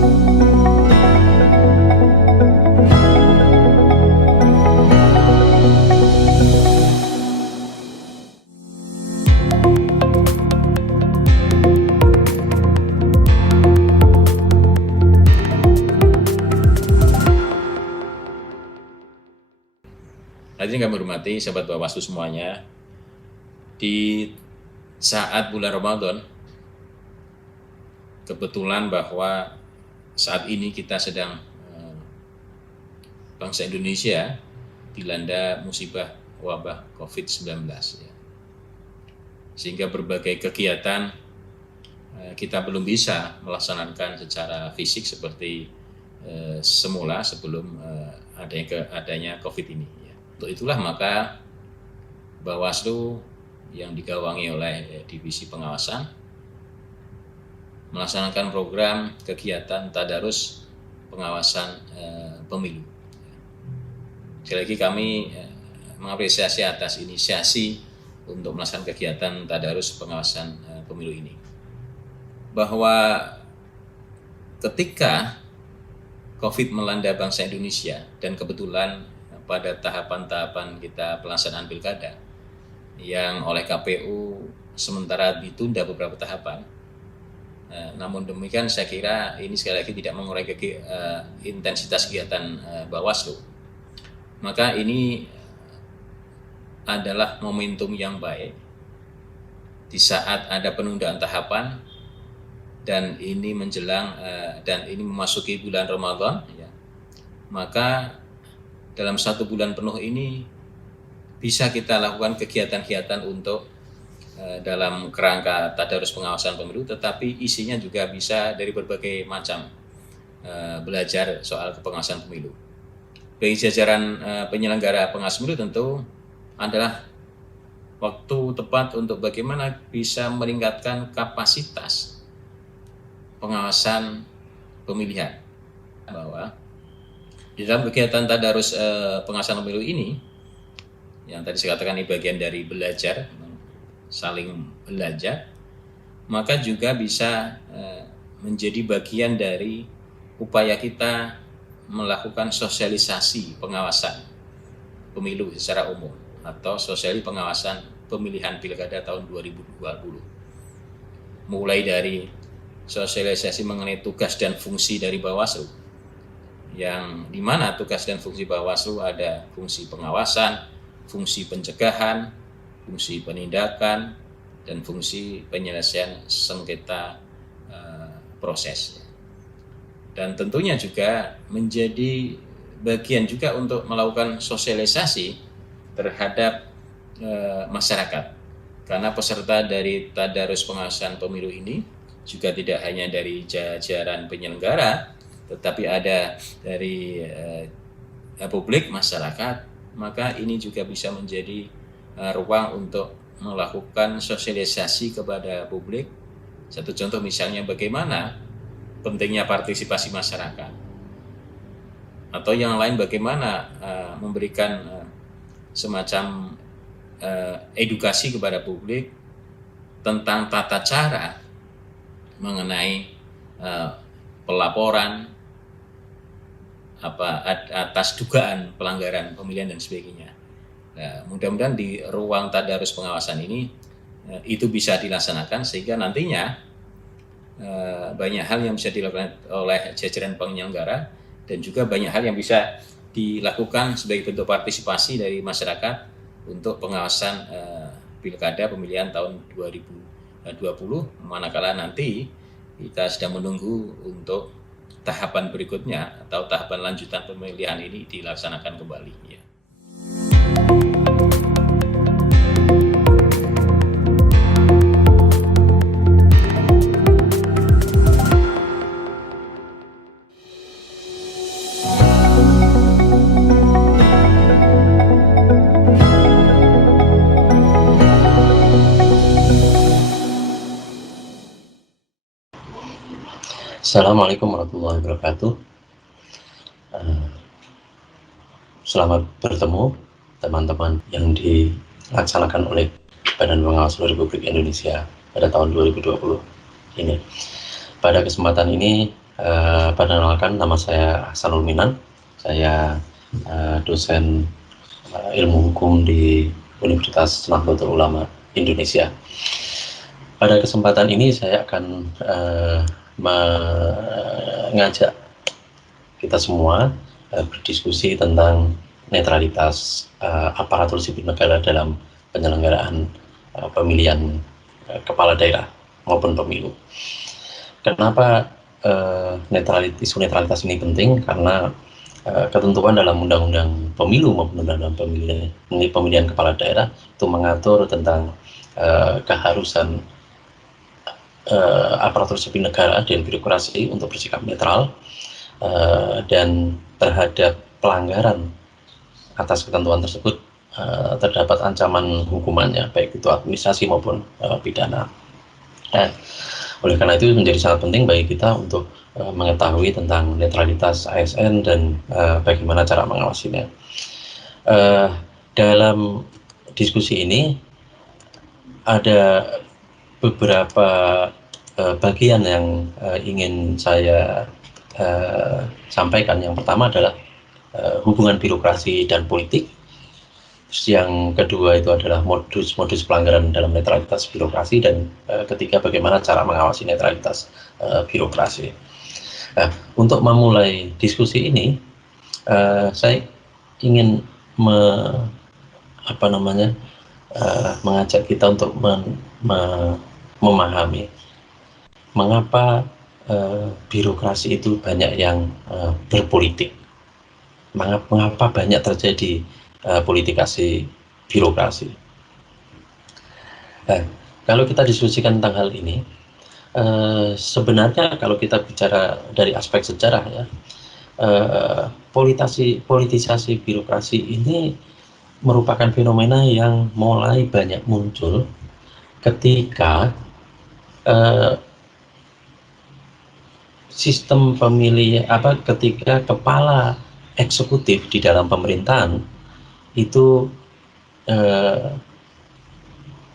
Hadirin kami hormati sahabat Bawaslu semuanya, di saat bulan Ramadan, kebetulan bahwa saat ini kita sedang bangsa Indonesia dilanda musibah wabah COVID-19, ya. Sehingga berbagai kegiatan kita belum bisa melaksanakan secara fisik seperti semula sebelum adanya COVID ini. Ya. Untuk itulah maka Bawaslu yang digawangi oleh Divisi Pengawasan melaksanakan program kegiatan tadarus pengawasan pemilu. Sekali lagi kami mengapresiasi atas inisiasi untuk melaksanakan kegiatan tadarus pengawasan pemilu ini. Bahwa ketika COVID melanda bangsa Indonesia dan kebetulan pada tahapan-tahapan kita pelaksanaan pilkada yang oleh KPU sementara ditunda beberapa tahapan, namun demikian saya kira ini sekali lagi tidak mengurangi intensitas kegiatan Bawaslu. Maka ini adalah momentum yang baik di saat ada penundaan tahapan dan ini menjelang dan ini memasuki bulan Ramadan, ya. Maka dalam 1 bulan penuh ini bisa kita lakukan kegiatan-kegiatan untuk dalam kerangka tadarus pengawasan pemilu, tetapi isinya juga bisa dari berbagai macam belajar soal pengawasan pemilu. Bagi jajaran penyelenggara pengawas pemilu tentu adalah waktu tepat untuk bagaimana bisa meningkatkan kapasitas pengawasan pemilihan. Bahwa di dalam kegiatan tadarus pengawasan pemilu ini, yang tadi saya katakan ini bagian dari belajar, saling belajar, maka juga bisa menjadi bagian dari upaya kita melakukan sosialisasi pengawasan pemilu secara umum atau sosialisasi pengawasan pemilihan pilkada tahun 2020. Mulai dari sosialisasi mengenai tugas dan fungsi dari Bawaslu, yang dimana tugas dan fungsi Bawaslu ada fungsi pengawasan, fungsi pencegahan, fungsi penindakan, dan fungsi penyelesaian sengketa proses. Dan tentunya juga menjadi bagian juga untuk melakukan sosialisasi terhadap masyarakat. Karena peserta dari tadarus pengawasan pemilu ini juga tidak hanya dari jajaran penyelenggara, tetapi ada dari publik, masyarakat. Maka ini juga bisa menjadi ruang untuk melakukan sosialisasi kepada publik. Satu contoh misalnya bagaimana pentingnya partisipasi masyarakat, atau yang lain bagaimana memberikan semacam edukasi kepada publik tentang tata cara mengenai pelaporan atas dugaan pelanggaran pemilihan dan sebagainya. Nah, mudah-mudahan di ruang tadarus pengawasan ini itu bisa dilaksanakan sehingga nantinya banyak hal yang bisa dilakukan oleh jajaran penyelenggara dan juga banyak hal yang bisa dilakukan sebagai bentuk partisipasi dari masyarakat untuk pengawasan pilkada pemilihan tahun 2020, manakala nanti kita sedang menunggu untuk tahapan berikutnya atau tahapan lanjutan pemilihan ini dilaksanakan kembali, ya. Assalamualaikum warahmatullahi wabarakatuh. Selamat bertemu teman-teman yang dilaksanakan oleh Badan Pengawas Republik Indonesia pada tahun 2020 ini. Pada kesempatan ini Perkenalkan, nama saya Hasanul Minan. Saya dosen ilmu hukum di Universitas Nahdlatul Ulama Indonesia. Pada kesempatan ini saya akan mengajak kita semua berdiskusi tentang netralitas aparatur sipil negara dalam penyelenggaraan pemilihan kepala daerah maupun pemilu. Kenapa isu netralitas ini penting? Karena ketentuan dalam undang-undang pemilu maupun undang-undang pemilihan kepala daerah itu mengatur tentang keharusan aparatur sipil negara dan birokrasi untuk bersikap netral dan terhadap pelanggaran atas ketentuan tersebut terdapat ancaman hukumannya, baik itu administrasi maupun pidana. Oleh karena itu menjadi sangat penting bagi kita untuk mengetahui tentang netralitas ASN dan bagaimana cara mengawasinya. Dalam diskusi ini ada beberapa bagian yang ingin saya sampaikan. Yang pertama adalah hubungan birokrasi dan politik. Yang kedua itu adalah modus-modus pelanggaran dalam netralitas birokrasi, dan ketiga bagaimana cara mengawasi netralitas birokrasi. Untuk memulai diskusi ini, saya ingin mengajak kita untuk memahami mengapa birokrasi itu banyak yang berpolitik, mengapa banyak terjadi politikasi birokrasi. Kalau kita diskusikan tentang hal ini, sebenarnya kalau kita bicara dari aspek sejarah ya, politisasi birokrasi ini merupakan fenomena yang mulai banyak muncul ketika sistem pemilih ketika kepala eksekutif di dalam pemerintahan itu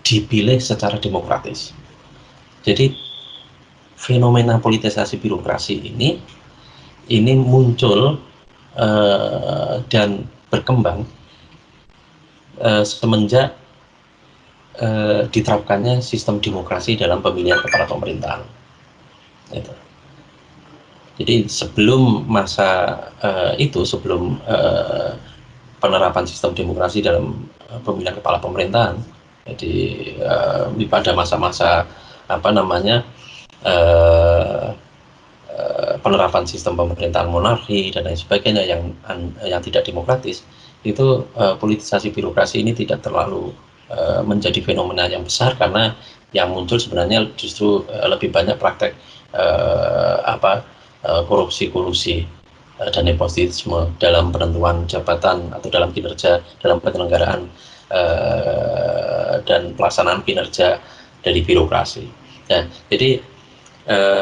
dipilih secara demokratis. Jadi fenomena politisasi birokrasi ini muncul dan berkembang semenjak diterapkannya sistem demokrasi dalam pemilihan kepala pemerintahan. Gitu. Jadi sebelum masa sebelum penerapan sistem demokrasi dalam pemilihan kepala pemerintahan, jadi pada masa-masa penerapan sistem pemerintahan monarki dan lain sebagainya yang tidak demokratis, itu politisasi birokrasi ini tidak terlalu menjadi fenomena yang besar, karena yang muncul sebenarnya justru lebih banyak praktek korupsi-kolusi dan nepotisme dalam penentuan jabatan atau dalam kinerja, dalam penyelenggaraan dan pelaksanaan kinerja dari birokrasi. Jadi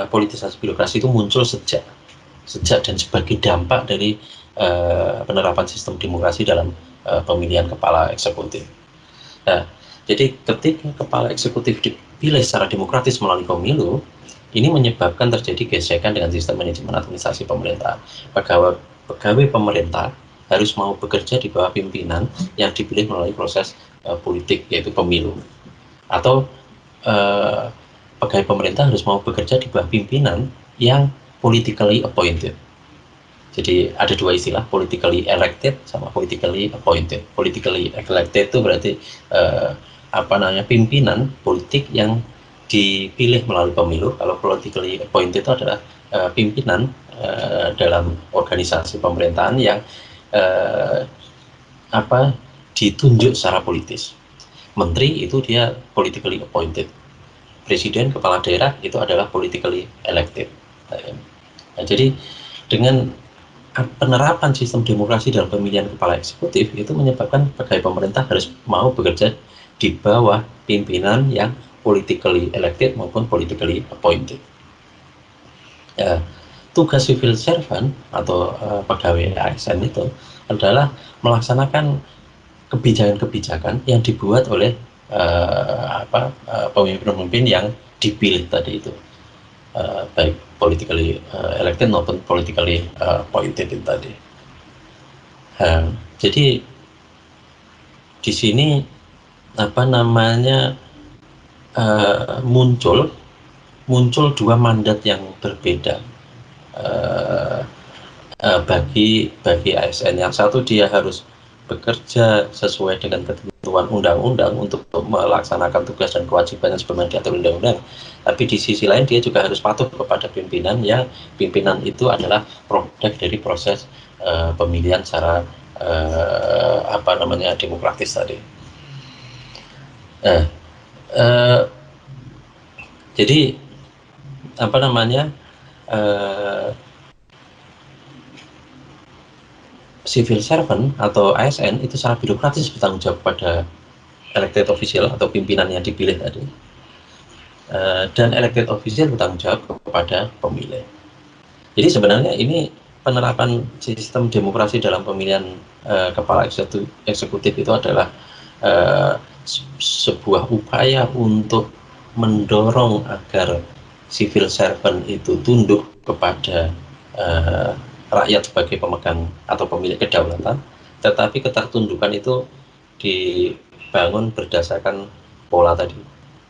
politisasi birokrasi itu muncul sejak dan sebagai dampak dari penerapan sistem demokrasi dalam pemilihan kepala eksekutif. Jadi ketika kepala eksekutif dipilih secara demokratis melalui pemilu, ini menyebabkan terjadi gesekan dengan sistem manajemen administrasi pemerintahan. Pegawai pemerintah harus mau bekerja di bawah pimpinan yang dipilih melalui proses politik, yaitu pemilu. Atau pegawai pemerintah harus mau bekerja di bawah pimpinan yang politically appointed. Jadi ada dua istilah, politically elected sama politically appointed. Politically elected itu berarti pimpinan politik yang dipilih melalui pemilu. Kalau politically appointed itu adalah pimpinan dalam organisasi pemerintahan yang ditunjuk secara politis. Menteri itu dia politically appointed. Presiden, kepala daerah itu adalah politically elected. Jadi dengan penerapan sistem demokrasi dalam pemilihan kepala eksekutif itu menyebabkan pegawai pemerintah harus mau bekerja di bawah pimpinan yang politically elected maupun politically appointed. Tugas civil servant atau pegawai ASN itu adalah melaksanakan kebijakan-kebijakan yang dibuat oleh pemimpin-pemimpin yang dipilih tadi itu, baik politically elected maupun politically appointed itu tadi. Jadi di sini apa namanya muncul dua mandat yang berbeda bagi ASN. Yang satu, dia harus bekerja sesuai dengan ketentuan undang-undang untuk melaksanakan tugas dan kewajibannya sebagaimana diatur undang-undang. Tapi di sisi lain dia juga harus patuh kepada pimpinan, yang pimpinan itu adalah produk dari proses pemilihan secara demokratis tadi. Jadi civil servant atau ASN itu secara birokratis bertanggung jawab pada elected official atau pimpinan yang dipilih tadi, dan elected official bertanggung jawab kepada pemilih. Jadi sebenarnya ini penerapan sistem demokrasi dalam pemilihan kepala eksekutif itu adalah sebuah upaya untuk mendorong agar civil servant itu tunduk kepada rakyat sebagai pemegang atau pemilik kedaulatan, tetapi ketertundukan itu dibangun berdasarkan pola tadi.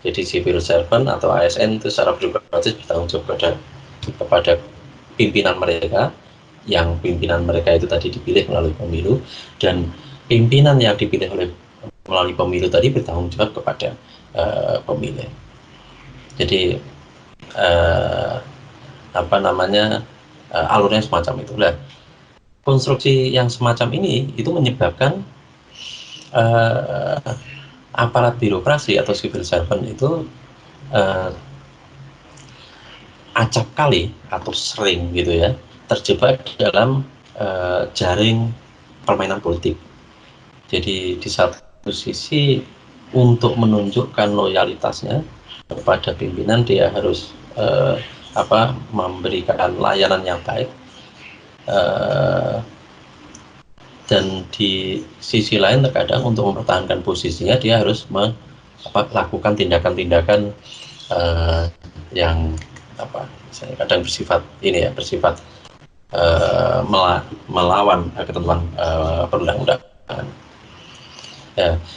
Jadi civil servant atau ASN itu secara birokratis bertanggung jawab kepada pimpinan mereka, yang pimpinan mereka itu tadi dipilih melalui pemilu, dan pimpinan yang dipilih melalui pemilu tadi bertanggung jawab kepada pemilih. Jadi alurnya semacam itulah. Konstruksi yang semacam ini itu menyebabkan aparat birokrasi atau civil servant itu acap kali atau sering gitu ya terjebak dalam jaring permainan politik. Jadi di satu sisi untuk menunjukkan loyalitasnya kepada pimpinan, dia harus memberikan layanan yang baik, dan di sisi lain terkadang untuk mempertahankan posisinya dia harus melakukan tindakan-tindakan yang kadang bersifat melawan ketentuan perundang-undangan.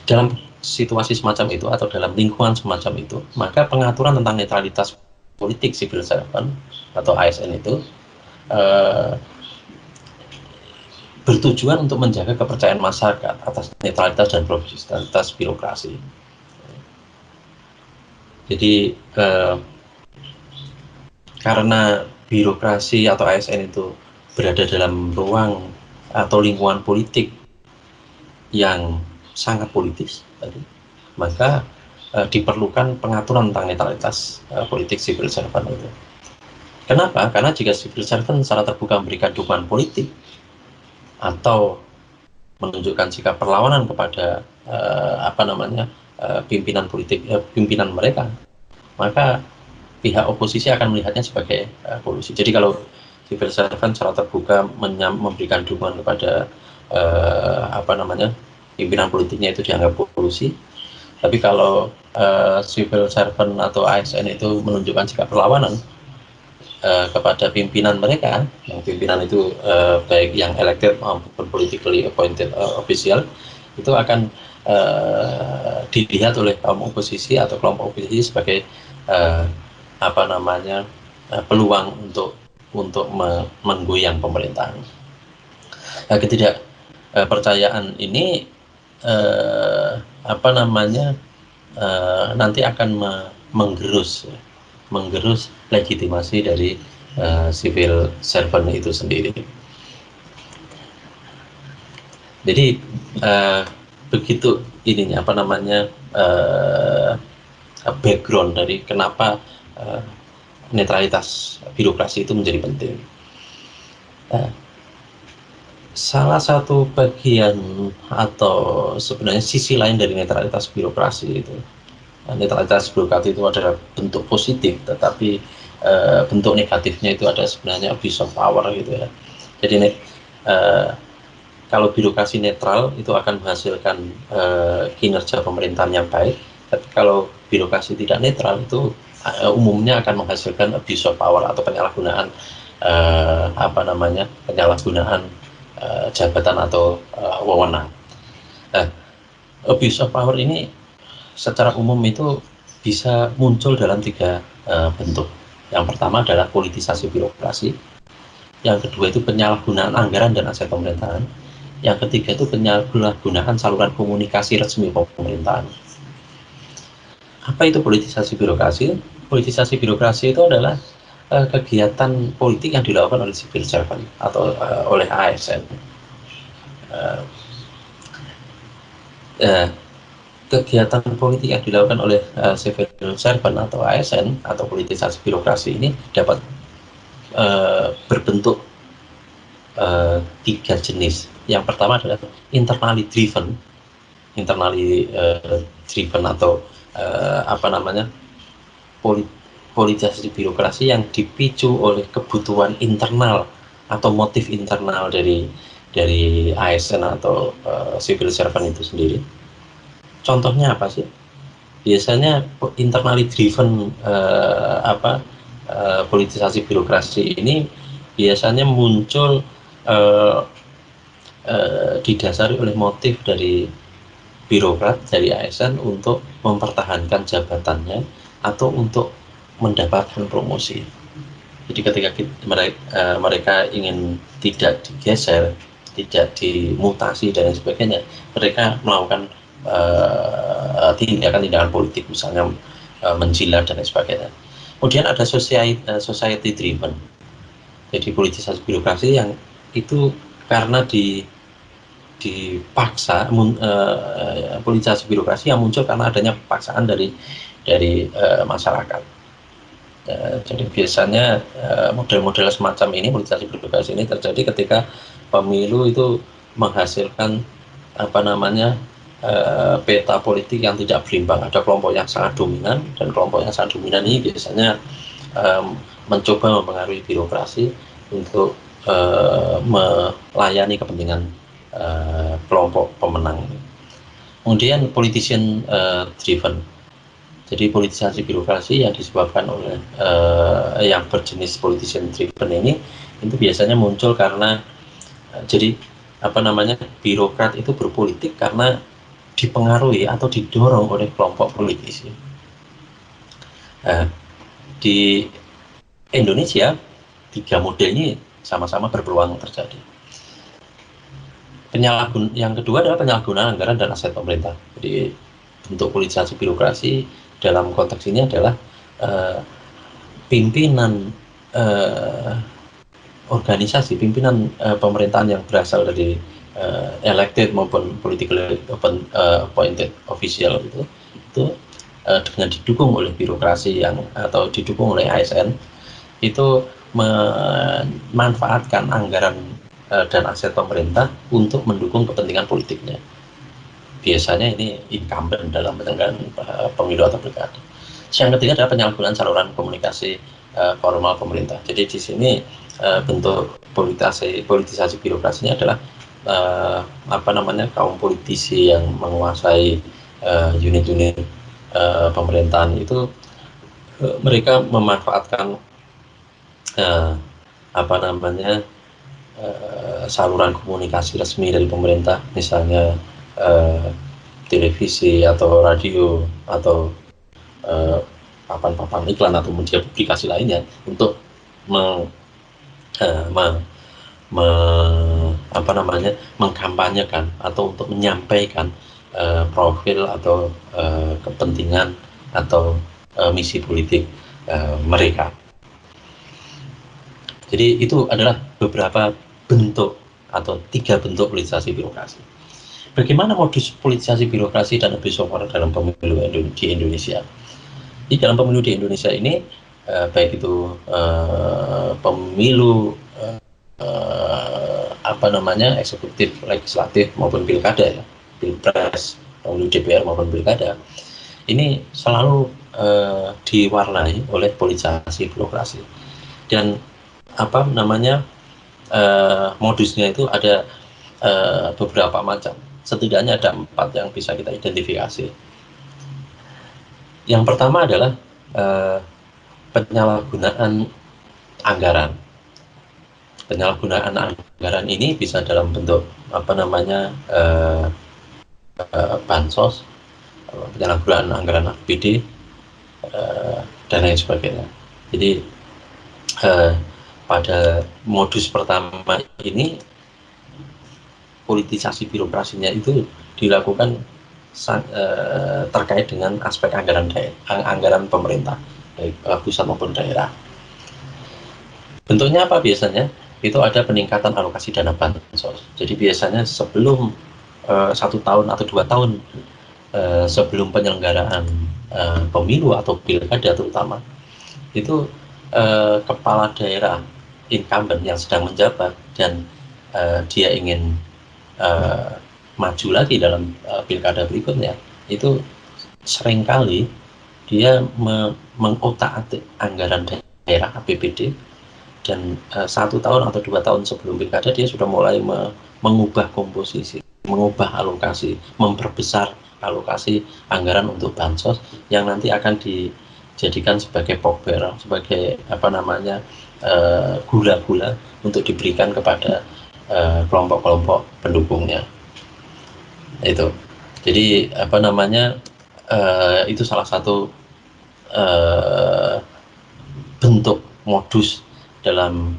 Dalam situasi semacam itu atau dalam lingkungan semacam itu, maka pengaturan tentang netralitas politik civil servant atau ASN itu bertujuan untuk menjaga kepercayaan masyarakat atas netralitas dan profesionalitas birokrasi. Jadi karena birokrasi atau ASN itu berada dalam ruang atau lingkungan politik yang sangat politis tadi, maka diperlukan pengaturan tentang netralitas politik civil servant itu. Kenapa? Karena jika civil servant secara terbuka memberikan dukungan politik atau menunjukkan sikap perlawanan kepada pimpinan mereka, maka pihak oposisi akan melihatnya sebagai kolusi. Jadi kalau civil servant secara terbuka memberikan dukungan kepada pimpinan politiknya, itu dianggap kolusi. Tapi kalau civil servant atau ASN itu menunjukkan sikap perlawanan kepada pimpinan mereka, yang pimpinan itu baik yang elected maupun politically appointed official, itu akan dilihat oleh kaum oposisi atau kelompok oposisi sebagai peluang untuk menggoyang pemerintahan. Ketidakpercayaan ini nanti akan menggerus legitimasi dari civil servant itu sendiri. Jadi begitu ininya background dari kenapa netralitas birokrasi itu menjadi penting. Salah satu bagian atau sebenarnya sisi lain dari netralitas birokrasi itu, netralitas birokrasi itu adalah bentuk positif, tetapi bentuk negatifnya itu ada sebenarnya abuse of power gitu ya. Jadi kalau birokrasi netral itu akan menghasilkan kinerja pemerintahan yang baik, tapi kalau birokrasi tidak netral itu umumnya akan menghasilkan abuse of power atau penyalahgunaan penyalahgunaan jabatan atau wewenang. Nah, abuse of power ini secara umum itu bisa muncul dalam 3 bentuk. Yang pertama adalah politisasi birokrasi, yang kedua itu penyalahgunaan anggaran dan aset pemerintahan, yang ketiga itu penyalahgunaan saluran komunikasi resmi pemerintahan. Apa itu politisasi birokrasi? Politisasi birokrasi itu adalah kegiatan politik yang dilakukan oleh civil servant atau oleh ASN. Kegiatan politik yang dilakukan oleh civil servant atau ASN atau politisasi birokrasi ini dapat berbentuk 3 jenis. Yang pertama adalah internally driven atau politisasi birokrasi yang dipicu oleh kebutuhan internal atau motif internal dari ASN atau civil servant itu sendiri. Contohnya apa sih? Biasanya internally driven politisasi birokrasi ini biasanya muncul didasari oleh motif dari birokrat, dari ASN untuk mempertahankan jabatannya atau untuk mendapatkan promosi. Jadi ketika mereka ingin tidak digeser, tidak dimutasi dan sebagainya, mereka melakukan tindakan-tindakan politik, misalnya menjilat dan sebagainya. Kemudian ada society driven. Jadi politisasi birokrasi yang itu karena dipaksa, politisasi birokrasi yang muncul karena adanya paksaan dari masyarakat. Jadi biasanya model-model semacam ini, politisasi birokrasi ini terjadi ketika pemilu itu menghasilkan peta politik yang tidak berimbang. Ada kelompok yang sangat dominan, dan kelompok yang sangat dominan ini biasanya mencoba mempengaruhi birokrasi untuk melayani kepentingan kelompok pemenang. Kemudian politician driven. Jadi politisasi birokrasi yang disebabkan oleh yang berjenis politician driven ini itu biasanya muncul karena birokrat itu berpolitik karena dipengaruhi atau didorong oleh kelompok politisi. Di Indonesia 3 model ini sama-sama berpeluang terjadi. Yang kedua adalah penyalahgunaan anggaran dan aset pemerintah. Jadi bentuk politisasi birokrasi dalam konteks ini adalah pimpinan organisasi, pimpinan pemerintahan yang berasal dari elected maupun politically appointed official itu dengan didukung oleh birokrasi atau didukung oleh ASN itu memanfaatkan anggaran dan aset pemerintah untuk mendukung kepentingan politiknya. Biasanya ini incumbent dalam penyelenggaraan pemilu atau pilkada. Yang ketiga adalah penyalahgunaan saluran komunikasi formal pemerintah. Jadi di sini bentuk politisasi birokrasinya adalah kaum politisi yang menguasai unit-unit pemerintahan itu, mereka memanfaatkan saluran komunikasi resmi dari pemerintah, misalnya televisi atau radio atau papan-papan iklan atau media publikasi lainnya untuk mengkampanyekan atau untuk menyampaikan profil atau kepentingan atau misi politik mereka. Jadi itu adalah beberapa bentuk atau 3 bentuk politisasi birokrasi. Bagaimana modus politisasi birokrasi dan abuse of power dalam pemilu di Indonesia? Di dalam pemilu di Indonesia ini, baik itu pemilu eksekutif, legislatif maupun pilkada, ya, pilpres, pemilu DPR maupun pilkada, ini selalu diwarnai oleh politisasi birokrasi. Dan modusnya itu ada beberapa macam. Setidaknya ada 4 yang bisa kita identifikasi. Yang pertama adalah penyalahgunaan anggaran. Penyalahgunaan anggaran ini bisa dalam bentuk bansos, penyalahgunaan anggaran APBD, dan lain sebagainya. Jadi pada modus pertama ini politisasi birokrasinya itu dilakukan terkait dengan aspek anggaran pemerintah, baik pusat maupun daerah. Bentuknya apa biasanya? Itu ada peningkatan alokasi dana bansos. Jadi biasanya sebelum 1 tahun atau 2 tahun sebelum penyelenggaraan pemilu atau pilkada terutama, itu kepala daerah incumbent yang sedang menjabat dan dia ingin maju lagi dalam pilkada berikutnya, itu seringkali dia mengotak-atik anggaran daerah APBD, dan 1 tahun atau 2 tahun sebelum pilkada dia sudah mulai mengubah komposisi, mengubah alokasi, memperbesar alokasi anggaran untuk bansos yang nanti akan dijadikan sebagai pokber, sebagai gula-gula untuk diberikan kepada kelompok-kelompok pendukungnya. Itu jadi itu salah satu bentuk modus dalam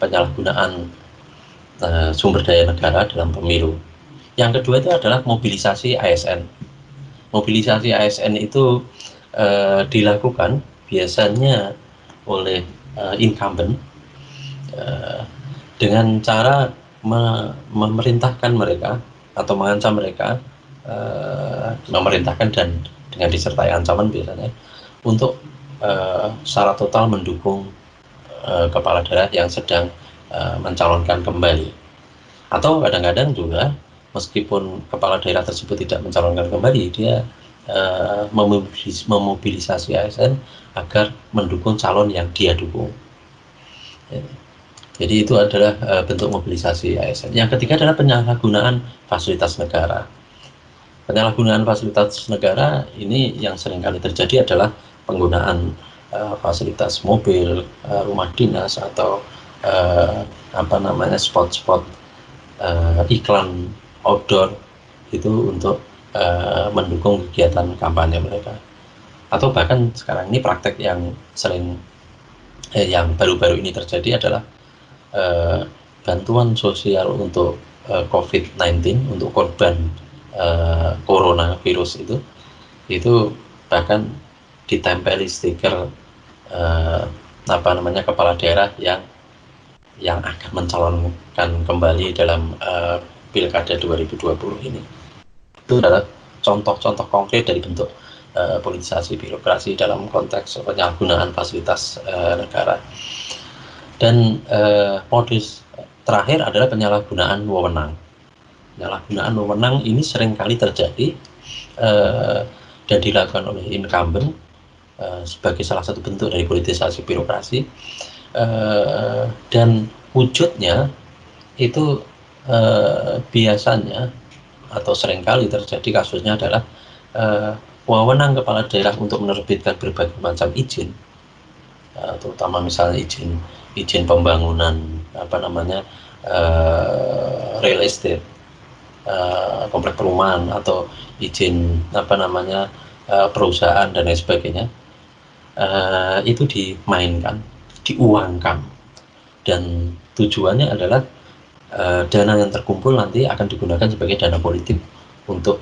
penyalahgunaan sumber daya negara dalam pemilu. Yang kedua itu adalah mobilisasi ASN. Mobilisasi ASN itu dilakukan biasanya oleh incumbent dengan cara memerintahkan mereka atau mengancam mereka, memerintahkan dan dengan disertai ancaman biasanya, untuk secara total mendukung kepala daerah yang sedang mencalonkan kembali. Atau kadang-kadang juga meskipun kepala daerah tersebut tidak mencalonkan kembali, dia memobilisasi ASN agar mendukung calon yang dia dukung. Jadi itu adalah bentuk mobilisasi ASN. Yang ketiga adalah penyalahgunaan fasilitas negara. Penyalahgunaan fasilitas negara ini yang seringkali terjadi adalah penggunaan fasilitas mobil, rumah dinas, atau spot-spot iklan outdoor itu untuk mendukung kegiatan kampanye mereka. Atau bahkan sekarang ini praktek yang yang baru-baru ini terjadi adalah bantuan sosial untuk COVID-19, untuk korban coronavirus itu bahkan ditempeli stiker kepala daerah yang akan mencalonkan kembali dalam pilkada 2020 ini. Itu adalah contoh-contoh konkret dari bentuk politisasi birokrasi dalam konteks penyalahgunaan fasilitas negara. Dan modus terakhir adalah penyalahgunaan wewenang. Penyalahgunaan wewenang ini seringkali terjadi dan dilakukan oleh incumbent sebagai salah satu bentuk dari politisasi birokrasi, dan wujudnya itu biasanya atau seringkali terjadi kasusnya adalah wewenang kepala daerah untuk menerbitkan berbagai macam izin, terutama misalnya izin pembangunan real estate, komplek perumahan, atau izin perusahaan dan lain sebagainya, itu dimainkan, diuangkan, dan tujuannya adalah dana yang terkumpul nanti akan digunakan sebagai dana politik untuk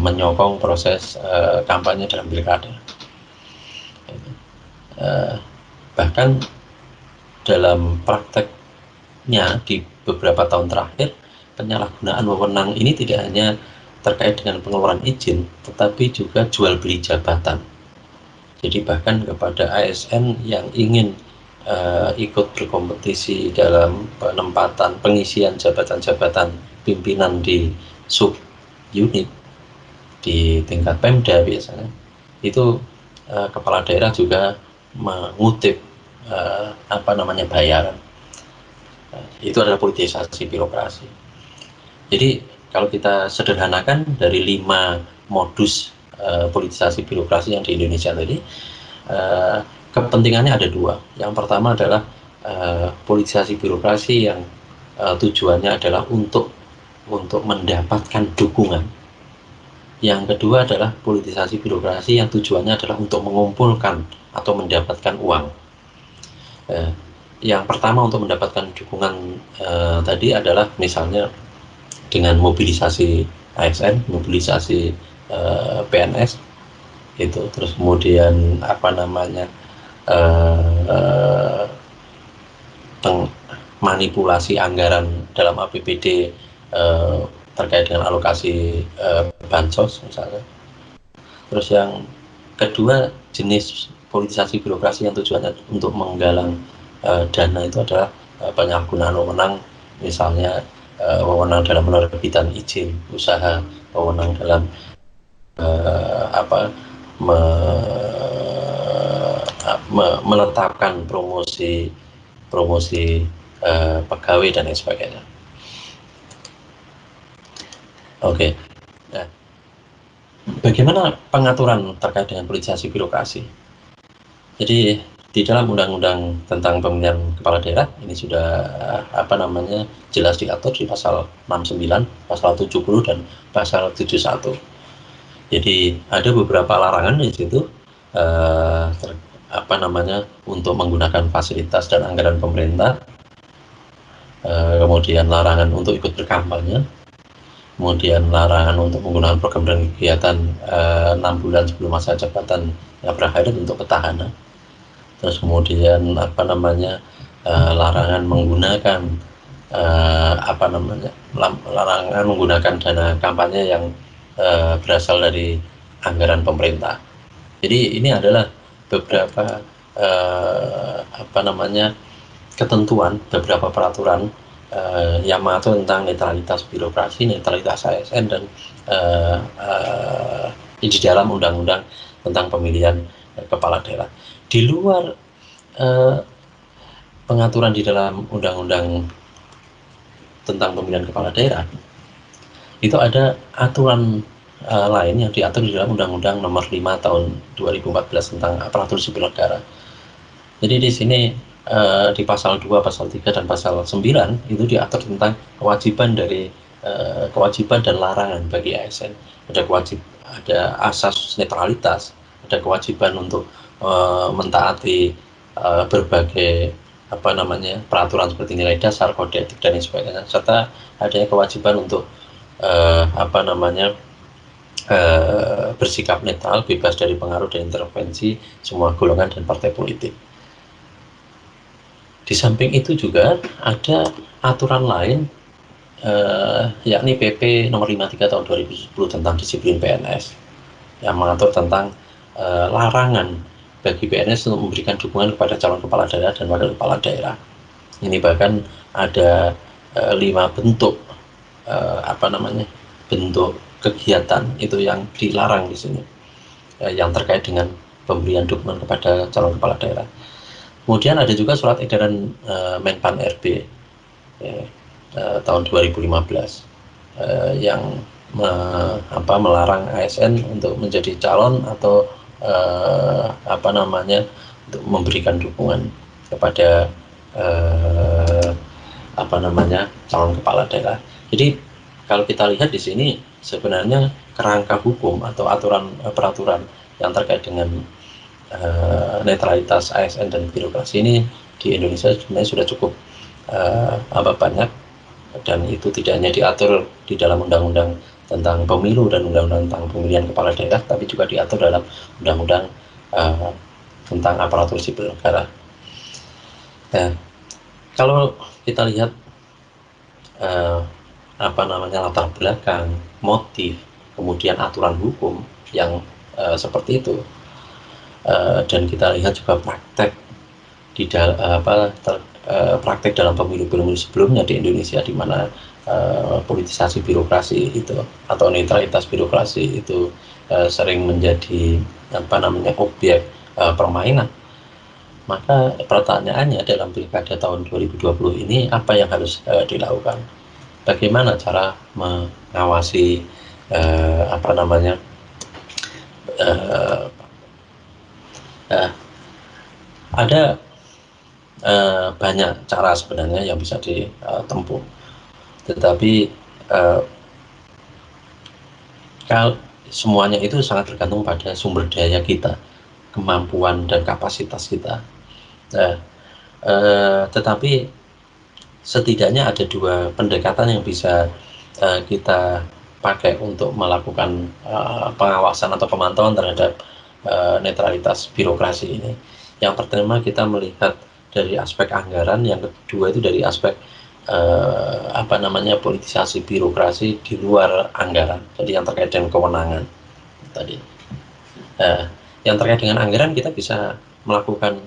menyokong proses kampanye dalam pilkada. Bahkan dalam prakteknya di beberapa tahun terakhir, penyalahgunaan wewenang ini tidak hanya terkait dengan pengeluaran izin, tetapi juga jual beli jabatan. Jadi bahkan kepada ASN yang ingin ikut berkompetisi dalam pengisian jabatan-jabatan pimpinan di sub unit di tingkat Pemda biasanya, itu kepala daerah juga mengutip bayaran. Itu adalah politisasi birokrasi. Jadi kalau kita sederhanakan dari 5 modus politisasi birokrasi yang di Indonesia tadi, kepentingannya ada dua. Yang pertama adalah politisasi birokrasi yang tujuannya adalah untuk mendapatkan dukungan. Yang kedua adalah politisasi birokrasi yang tujuannya adalah untuk mengumpulkan atau mendapatkan uang. Yang pertama untuk mendapatkan dukungan tadi adalah misalnya dengan mobilisasi ASN, mobilisasi PNS, itu terus kemudian manipulasi anggaran dalam APBD terkait dengan alokasi bansos misalnya. Terus yang kedua jenis politisasi birokrasi yang tujuannya untuk menggalang dana itu adalah penyalahgunaan wewenang, misalnya wewenang dalam penerbitan izin usaha, wewenang dalam menetapkan promosi pegawai dan lain sebagainya. Oke. Nah, bagaimana pengaturan terkait dengan politisasi birokrasi? Jadi di dalam undang-undang tentang pemilihan kepala daerah ini sudah jelas diatur di pasal 69, pasal 70 dan pasal 71. Jadi ada beberapa larangan di situ untuk menggunakan fasilitas dan anggaran pemerintah, kemudian larangan untuk ikut berkampanye, kemudian larangan untuk menggunakan program dan kegiatan 6 bulan sebelum masa jabatan yang berakhir untuk petahana. Terus kemudian larangan menggunakan larangan menggunakan dana kampanye yang berasal dari anggaran pemerintah. Jadi ini adalah beberapa ketentuan, beberapa peraturan yang mengatur tentang netralitas birokrasi, netralitas ASN, dan di dalam undang-undang tentang pemilihan kepala daerah. Di luar pengaturan di dalam undang-undang tentang pemilihan kepala daerah, itu ada aturan lain yang diatur di dalam Undang-Undang Nomor 5 Tahun 2014 tentang aparatur sipil negara. Jadi di sini di pasal 2, pasal 3, dan pasal 9 itu diatur tentang kewajiban dan larangan bagi ASN. Ada asas netralitas, ada kewajiban untuk mentaati berbagai peraturan seperti nilai dasar, kode etik, dan lain sebagainya, serta adanya kewajiban untuk bersikap netral, bebas dari pengaruh dan intervensi semua golongan dan partai politik. Di samping itu juga ada aturan lain, yakni PP Nomor 53 Tahun 2010 tentang disiplin PNS, yang mengatur tentang larangan bagi PNS untuk memberikan dukungan kepada calon kepala daerah dan wakil kepala daerah. Ini bahkan ada 5 bentuk bentuk kegiatan itu yang dilarang di sini, yang terkait dengan pemberian dukungan kepada calon kepala daerah. Kemudian ada juga surat edaran Menpan RB tahun 2015 yang melarang ASN untuk menjadi calon atau untuk memberikan dukungan kepada calon kepala daerah. Jadi kalau kita lihat di sini sebenarnya kerangka hukum atau peraturan yang terkait dengan netralitas ASN dan birokrasi ini di Indonesia sebenarnya sudah cukup banyak, dan itu tidak hanya diatur di dalam undang-undang tentang pemilu dan undang-undang tentang pemilihan kepala daerah, tapi juga diatur dalam undang-undang tentang aparatur sipil negara. Nah, kalau kita lihat latar belakang, motif, kemudian aturan hukum yang seperti itu, dan kita lihat juga praktek praktek dalam pemilu-pemilu sebelumnya di Indonesia, di mana politisasi birokrasi itu atau netralitas birokrasi itu sering menjadi objek permainan. Maka pertanyaannya dalam pilkada tahun 2020 ini apa yang harus dilakukan? Bagaimana cara mengawasi eh, eh, ada banyak cara sebenarnya yang bisa ditempuh, tetapi kalau semuanya itu sangat tergantung pada sumber daya kita, kemampuan dan kapasitas kita. Tetapi setidaknya ada dua pendekatan yang bisa kita pakai untuk melakukan pengawasan atau pemantauan terhadap netralitas birokrasi ini. Yang pertama, kita melihat dari aspek anggaran, yang kedua itu dari aspek politisasi birokrasi di luar anggaran, jadi yang terkait dengan kewenangan tadi. Yang terkait dengan anggaran, kita bisa melakukan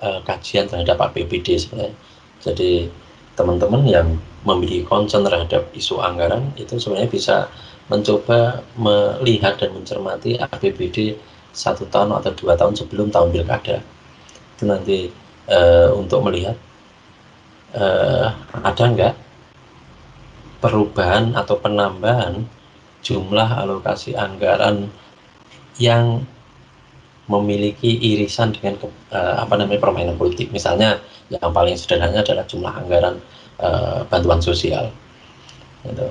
kajian terhadap APBD sebenarnya. Jadi teman-teman yang memiliki concern terhadap isu anggaran itu sebenarnya bisa mencoba melihat dan mencermati APBD 1 tahun atau 2 tahun sebelum tahun pilkada. Itu nanti untuk melihat ada nggak perubahan atau penambahan jumlah alokasi anggaran yang memiliki irisan dengan permainan politik. Misalnya yang paling sederhana adalah jumlah anggaran bantuan sosial. Gitu.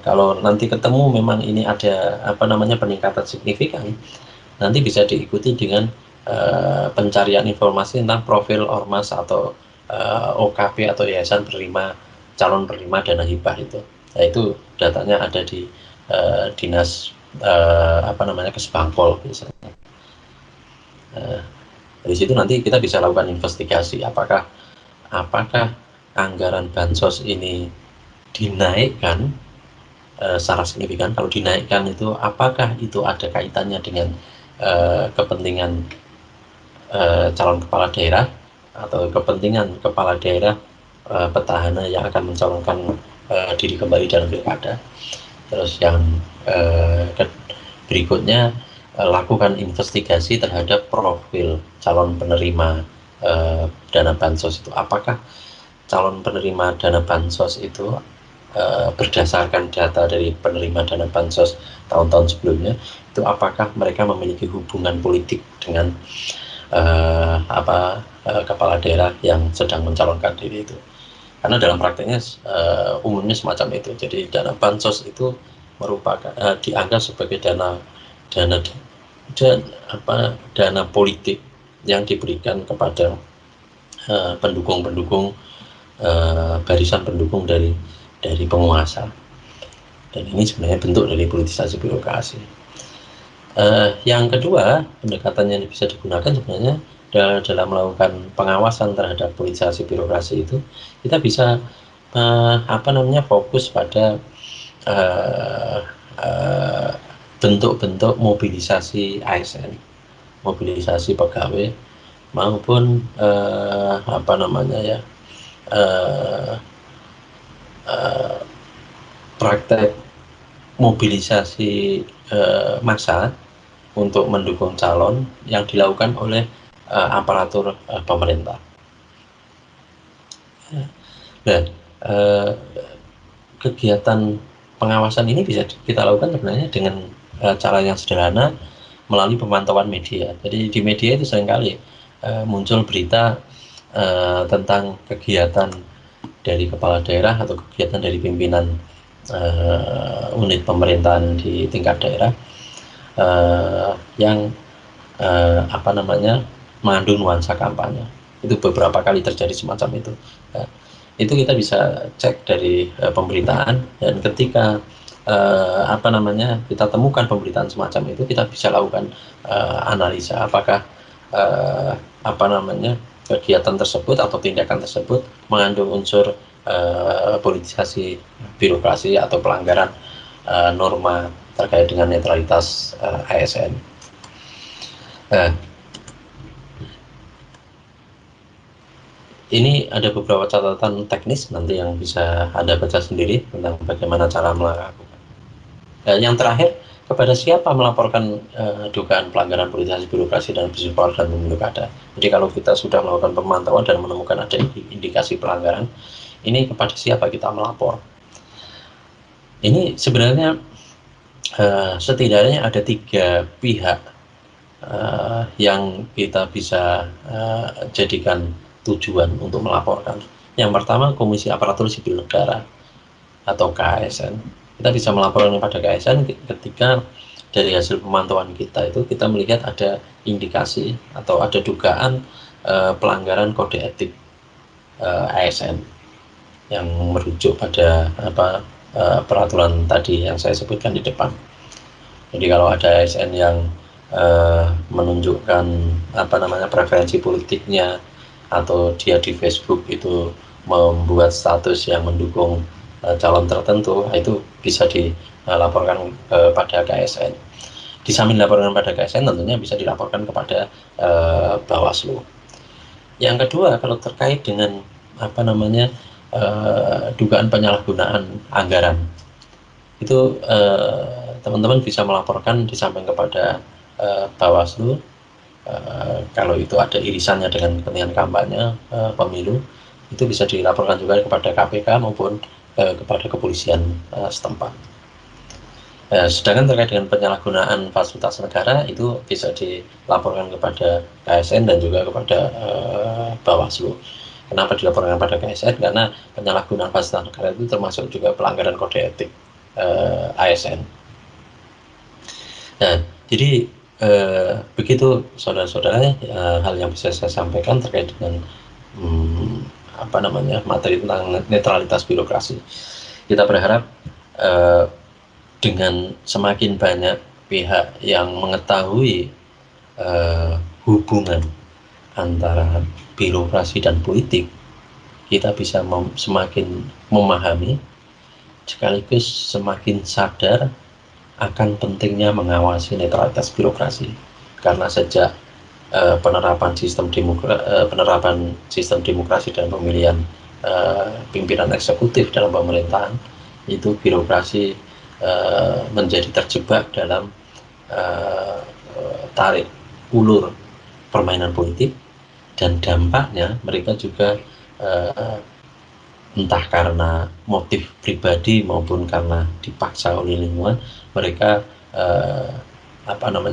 Kalau nanti ketemu memang ini ada peningkatan signifikan, nanti bisa diikuti dengan pencarian informasi tentang profil ormas atau OKP atau yayasan calon penerima dana hibah itu. Nah, itu datanya ada di dinas Kesbangpol misalnya. Dari situ nanti kita bisa lakukan investigasi apakah anggaran bansos ini dinaikkan secara signifikan. Kalau dinaikkan itu apakah itu ada kaitannya dengan kepentingan calon kepala daerah atau kepentingan kepala daerah petahana yang akan mencalonkan diri kembali dalam pilkada. Terus yang berikutnya, lakukan investigasi terhadap profil calon penerima dana bansos itu. Apakah calon penerima dana bansos itu berdasarkan data dari penerima dana bansos tahun-tahun sebelumnya, itu apakah mereka memiliki hubungan politik dengan kepala daerah yang sedang mencalonkan diri itu. Karena dalam prakteknya umumnya semacam itu. Jadi dana bansos itu merupakan dianggap sebagai dana politik yang diberikan kepada pendukung-pendukung barisan pendukung dari penguasa. Dan ini sebenarnya bentuk dari politisasi birokrasi. Yang kedua, pendekatan yang bisa digunakan sebenarnya dalam melakukan pengawasan terhadap politisasi birokrasi itu, kita bisa fokus pada bentuk-bentuk mobilisasi ASN, mobilisasi pegawai maupun praktek mobilisasi massa untuk mendukung calon yang dilakukan oleh aparatur pemerintah. Nah, kegiatan pengawasan ini bisa kita lakukan sebenarnya dengan cara yang sederhana melalui pemantauan media. Jadi di media itu seringkali muncul berita tentang kegiatan dari kepala daerah atau kegiatan dari pimpinan unit pemerintahan di tingkat daerah yang mengandung nuansa kampanye. Itu beberapa kali terjadi semacam itu. Itu kita bisa cek dari pemberitaan, dan ketika kita temukan pemberitaan semacam itu, kita bisa lakukan analisa apakah kegiatan tersebut atau tindakan tersebut mengandung unsur politisasi birokrasi atau pelanggaran norma terkait dengan netralitas ASN. Ini ada beberapa catatan teknis nanti yang bisa Anda baca sendiri tentang bagaimana cara melakukan. Yang terakhir, kepada siapa melaporkan dugaan pelanggaran politisasi birokrasi dan abuse of power dan pemilu kada. Jadi kalau kita sudah melakukan pemantauan dan menemukan ada indikasi pelanggaran, ini kepada siapa kita melapor. Ini sebenarnya setidaknya ada 3 pihak yang kita bisa jadikan tujuan untuk melaporkan. Yang pertama, Komisi Aparatur Sipil Negara atau KASN. Kita bisa melaporkan kepada KASN ketika dari hasil pemantauan kita itu kita melihat ada indikasi atau ada dugaan pelanggaran kode etik ASN yang merujuk pada peraturan tadi yang saya sebutkan di depan. Jadi kalau ada ASN yang menunjukkan preferensi politiknya, atau dia di Facebook itu membuat status yang mendukung calon tertentu, itu bisa dilaporkan kepada KASN. Di samping dilaporkan pada KASN, tentunya bisa dilaporkan kepada Bawaslu. Yang kedua, kalau terkait dengan dugaan penyalahgunaan anggaran, itu teman-teman bisa melaporkan di samping kepada Bawaslu. Kalau itu ada irisannya dengan kepentingan kampanye pemilu, itu bisa dilaporkan juga kepada KPK maupun kepada kepolisian setempat. Sedangkan terkait dengan penyalahgunaan fasilitas negara, itu bisa dilaporkan kepada KASN dan juga kepada Bawaslu. Kenapa dilaporkan kepada KASN? Karena penyalahgunaan fasilitas negara itu termasuk juga pelanggaran kode etik ASN. Nah, jadi begitu saudara-saudara, hal yang bisa saya sampaikan terkait dengan materi tentang netralitas birokrasi. Kita berharap dengan semakin banyak pihak yang mengetahui hubungan antara birokrasi dan politik, kita bisa semakin memahami sekaligus semakin sadar akan pentingnya mengawasi netralitas birokrasi. Karena sejak penerapan sistem demokrasi dan pemilihan pimpinan eksekutif dalam pemerintahan, itu birokrasi menjadi terjebak dalam tarik ulur permainan politik, dan dampaknya mereka juga entah karena motif pribadi maupun karena dipaksa oleh lingkungan, mereka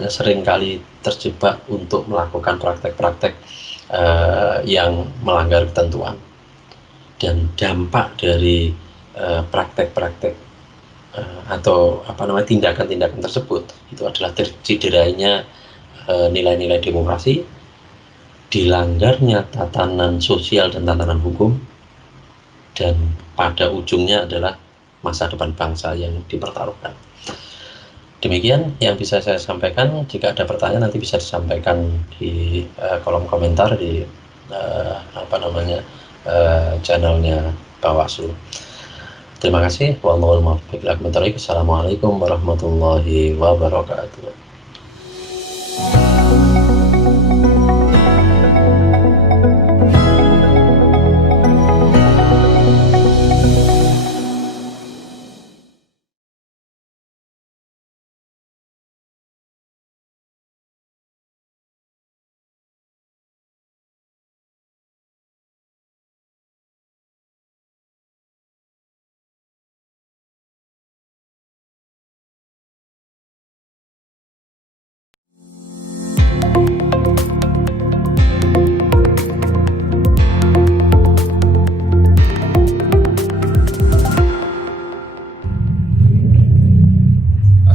seringkali terjebak untuk melakukan praktek-praktek yang melanggar ketentuan. Dan dampak dari praktek-praktek atau tindakan-tindakan tersebut itu adalah tercederainya nilai-nilai demokrasi, dilanggarnya tatanan sosial dan tatanan hukum, dan pada ujungnya adalah masa depan bangsa yang dipertaruhkan. Demikian yang bisa saya sampaikan. Jika ada pertanyaan, nanti bisa disampaikan di kolom komentar di channelnya Bawaslu. Terima kasih. Wassalamualaikum warahmatullahi wabarakatuh.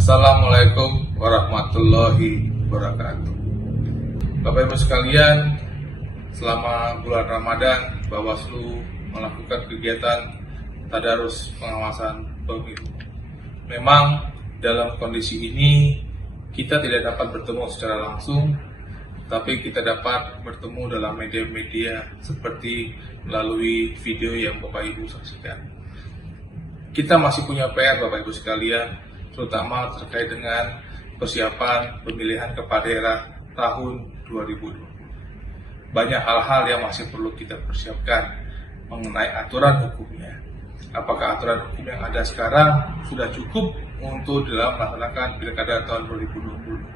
Assalamualaikum warahmatullahi wabarakatuh. Bapak Ibu sekalian, selama bulan Ramadan, Bawaslu melakukan kegiatan tadarus pengawasan pemilu. Memang dalam kondisi ini kita tidak dapat bertemu secara langsung, tapi kita dapat bertemu dalam media-media seperti melalui video yang Bapak Ibu saksikan. Kita masih punya PR Bapak Ibu sekalian, terutama terkait dengan persiapan pemilihan kepala daerah tahun 2020. Banyak hal-hal yang masih perlu kita persiapkan mengenai aturan hukumnya. Apakah aturan hukum yang ada sekarang sudah cukup untuk dalam melaksanakan pilkada tahun 2020?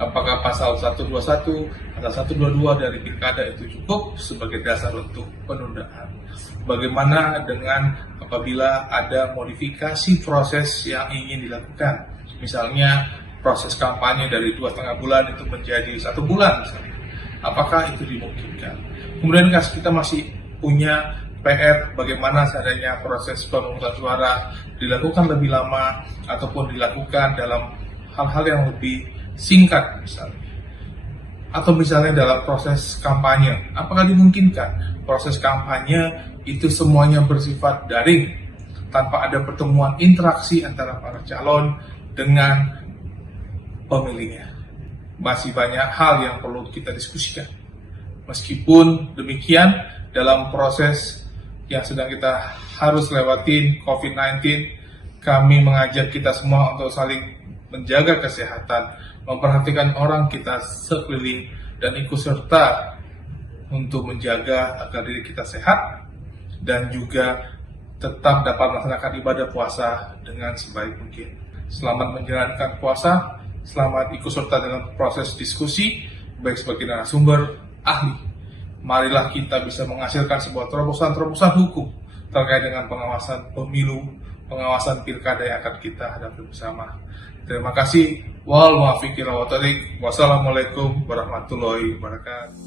Apakah pasal 121, pasal 122 dari pilkada itu cukup sebagai dasar untuk penundaan? Bagaimana dengan apabila ada modifikasi proses yang ingin dilakukan, Misalnya proses kampanye dari 2,5 bulan itu menjadi 1 bulan misalnya. Apakah itu dimungkinkan? Kemudian kita masih punya PR bagaimana seandainya proses pemungutan suara dilakukan lebih lama ataupun dilakukan dalam hal-hal yang lebih singkat misalnya. Atau misalnya dalam proses kampanye, apakah dimungkinkan proses kampanye itu semuanya bersifat daring tanpa ada pertemuan interaksi antara para calon dengan pemilihnya? Masih banyak hal yang perlu kita diskusikan. Meskipun demikian, dalam proses yang sedang kita harus lewatin COVID-19, kami mengajak kita semua untuk saling menjaga kesehatan, memperhatikan orang kita sekeliling, dan ikut serta untuk menjaga agar diri kita sehat dan juga tetap dapat melaksanakan ibadah puasa dengan sebaik mungkin. Selamat menjalankan puasa, selamat ikut serta dalam proses diskusi, baik sebagai narasumber, ahli. Marilah kita bisa menghasilkan sebuah terobosan-terobosan hukum terkait dengan pengawasan pemilu, pengawasan pilkada yang akan kita hadapi bersama. Terima kasih. Wal muwaffiq ila thoriq. Wassalamualaikum warahmatullahi wabarakatuh.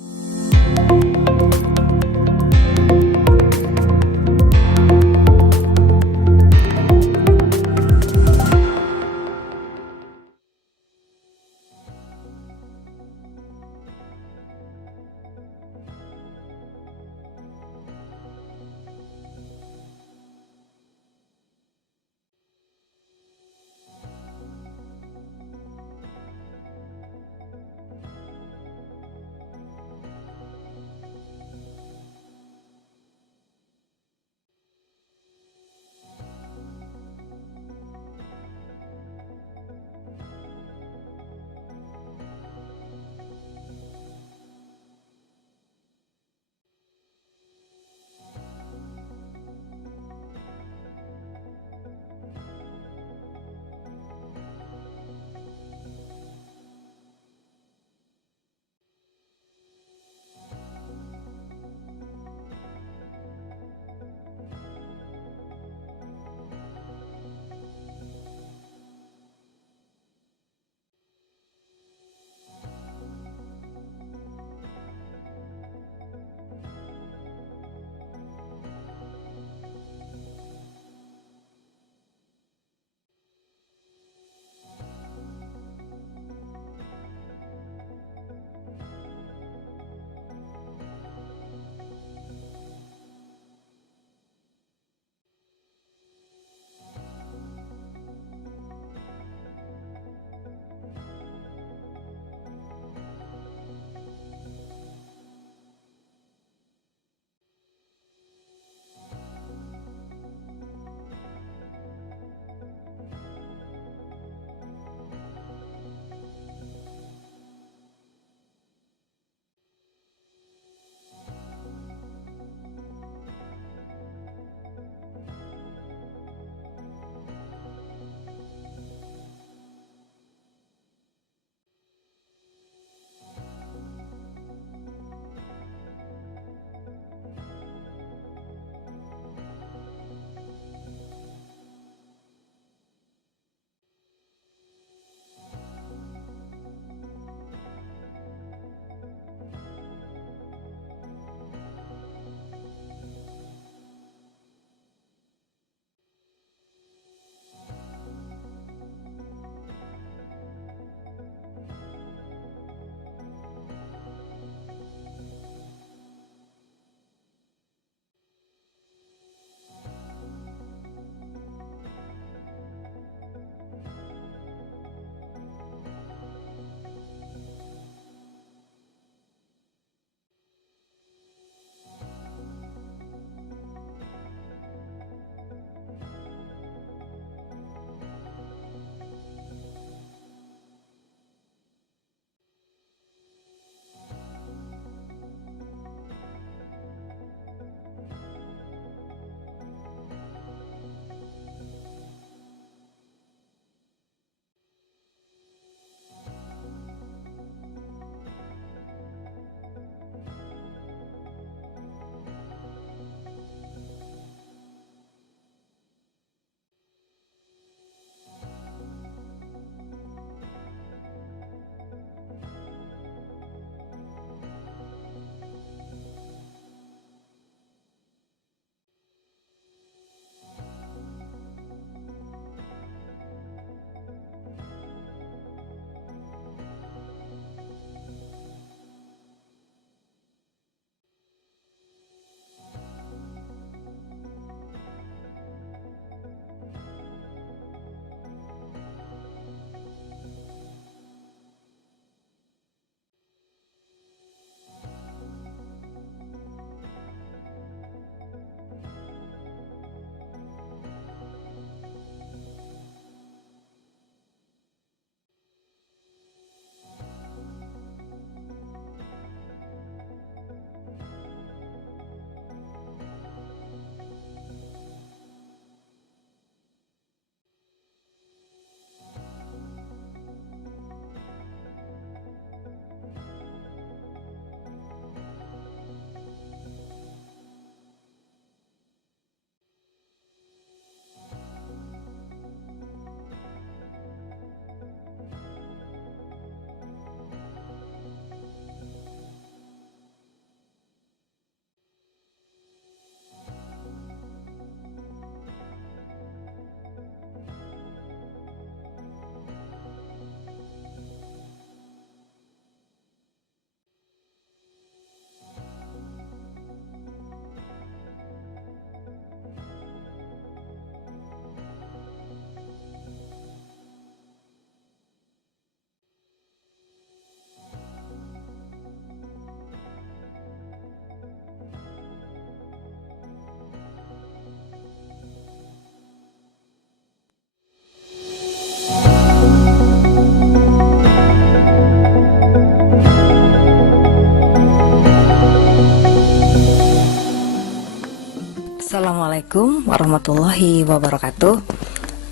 Assalamualaikum warahmatullahi wabarakatuh.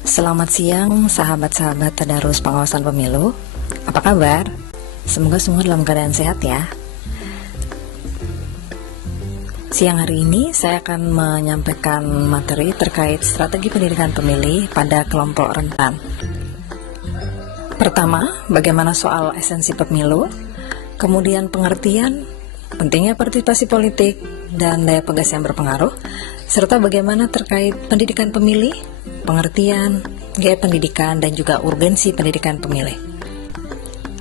Selamat siang sahabat-sahabat Tadarus Pengawasan Pemilu. Apa kabar? Semoga semua dalam keadaan sehat ya. Siang hari ini saya akan menyampaikan materi terkait strategi pendidikan pemilih pada kelompok rentan. Pertama, bagaimana soal esensi pemilu, kemudian pengertian, pentingnya partisipasi politik, dan daya pegas yang berpengaruh, serta bagaimana terkait pendidikan pemilih, pengertian, gaya pendidikan, dan juga urgensi pendidikan pemilih.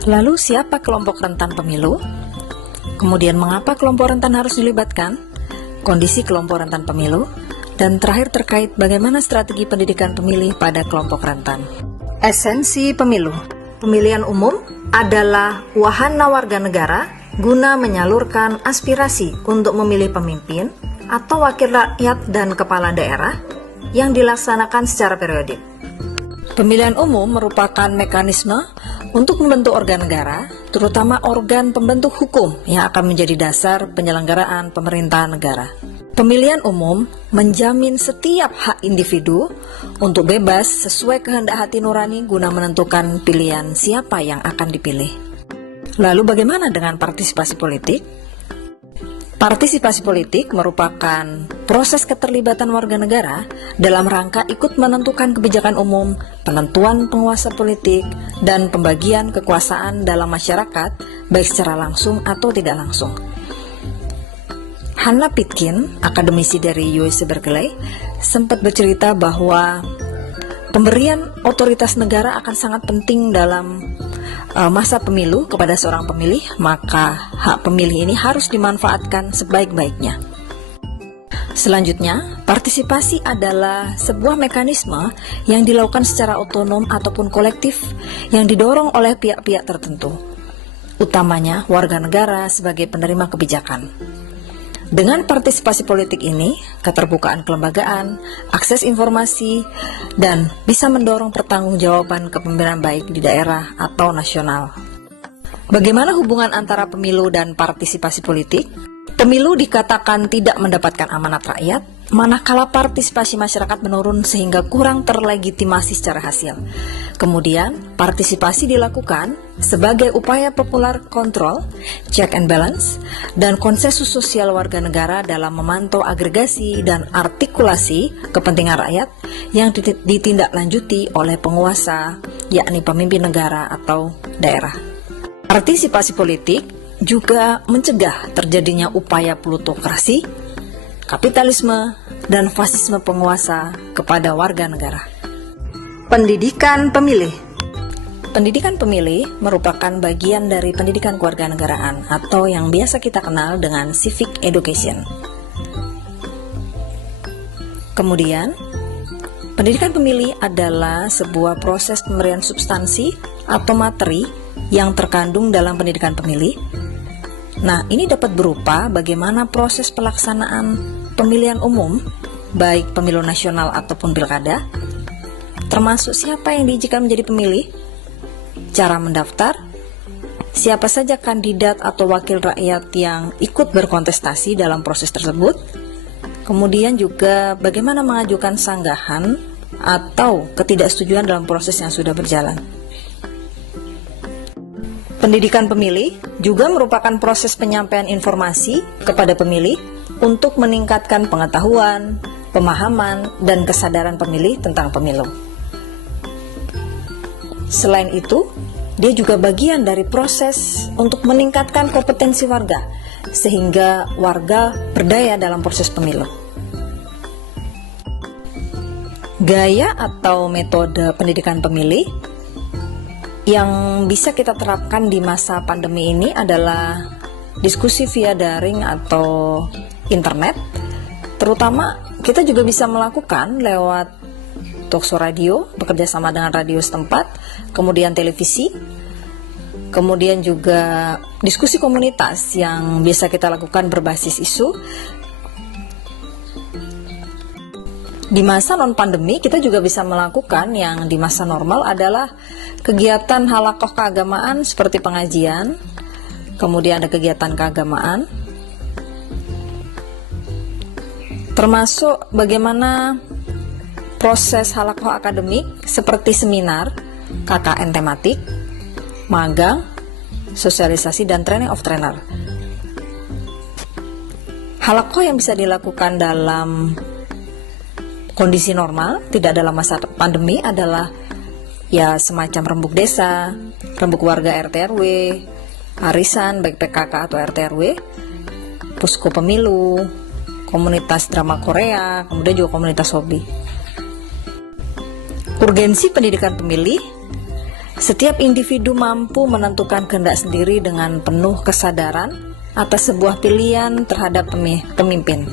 Lalu siapa kelompok rentan pemilu? Kemudian mengapa kelompok rentan harus dilibatkan? Kondisi kelompok rentan pemilu, dan terakhir terkait bagaimana strategi pendidikan pemilih pada kelompok rentan. Esensi pemilu. Pemilihan umum adalah wahana warga negara guna menyalurkan aspirasi untuk memilih pemimpin atau wakil rakyat dan kepala daerah yang dilaksanakan secara periodik. Pemilihan umum merupakan mekanisme untuk membentuk organ negara, terutama organ pembentuk hukum yang akan menjadi dasar penyelenggaraan pemerintahan negara. Pemilihan umum menjamin setiap hak individu untuk bebas sesuai kehendak hati nurani guna menentukan pilihan siapa yang akan dipilih. Lalu bagaimana dengan partisipasi politik? Partisipasi politik merupakan proses keterlibatan warga negara dalam rangka ikut menentukan kebijakan umum, penentuan penguasa politik, dan pembagian kekuasaan dalam masyarakat, baik secara langsung atau tidak langsung. Hannah Pitkin, akademisi dari UC Berkeley, sempat bercerita bahwa pemberian otoritas negara akan sangat penting dalam masa pemilu kepada seorang pemilih, maka hak pemilih ini harus dimanfaatkan sebaik-baiknya. Selanjutnya, partisipasi adalah sebuah mekanisme yang dilakukan secara otonom ataupun kolektif yang didorong oleh pihak-pihak tertentu, utamanya warga negara sebagai penerima kebijakan. Dengan partisipasi politik ini, keterbukaan kelembagaan, akses informasi, dan bisa mendorong pertanggungjawaban kepemimpinan baik di daerah atau nasional. Bagaimana hubungan antara pemilu dan partisipasi politik? Pemilu dikatakan tidak mendapatkan amanat rakyat, manakala partisipasi masyarakat menurun sehingga kurang terlegitimasi secara hasil. Kemudian, partisipasi dilakukan sebagai upaya popular kontrol, check and balance, dan konsensus sosial warga negara dalam memantau agregasi dan artikulasi kepentingan rakyat yang ditindaklanjuti oleh penguasa, yakni pemimpin negara atau daerah. Partisipasi politik juga mencegah terjadinya upaya plutokrasi, kapitalisme, dan fasisme penguasa kepada warga negara. Pendidikan pemilih. Pendidikan pemilih merupakan bagian dari pendidikan kewarganegaraan atau yang biasa kita kenal dengan civic education. Kemudian, pendidikan pemilih adalah sebuah proses pemberian substansi atau materi yang terkandung dalam pendidikan pemilih. Nah, ini dapat berupa bagaimana proses pelaksanaan pemilihan umum, baik pemilu nasional ataupun pilkada, termasuk siapa yang diizinkan menjadi pemilih, cara mendaftar, siapa saja kandidat atau wakil rakyat yang ikut berkontestasi dalam proses tersebut, kemudian juga bagaimana mengajukan sanggahan atau ketidaksetujuan dalam proses yang sudah berjalan. Pendidikan pemilih juga merupakan proses penyampaian informasi kepada pemilih untuk meningkatkan pengetahuan, pemahaman, dan kesadaran pemilih tentang pemilu. Selain itu, dia juga bagian dari proses untuk meningkatkan kompetensi warga, sehingga warga berdaya dalam proses pemilu. Gaya atau metode pendidikan pemilih yang bisa kita terapkan di masa pandemi ini adalah diskusi via daring atau internet. Terutama kita juga bisa melakukan lewat talkshow radio, bekerja sama dengan radio setempat, kemudian televisi, kemudian juga diskusi komunitas yang bisa kita lakukan berbasis isu. Di masa non-pandemi, kita juga bisa melakukan yang di masa normal adalah kegiatan halakoh keagamaan seperti pengajian, kemudian ada kegiatan keagamaan, termasuk bagaimana proses halakoh akademik seperti seminar, KKN tematik, magang, sosialisasi, dan training of trainer. Halakoh yang bisa dilakukan dalam kondisi normal, tidak dalam masa pandemi, adalah ya semacam rembuk desa, rembuk warga RT RW, arisan baik PKK atau RT RW, posko pemilu, komunitas drama Korea, kemudian juga komunitas hobi. Urgensi pendidikan pemilih, setiap individu mampu menentukan kehendak sendiri dengan penuh kesadaran atas sebuah pilihan terhadap pemimpin.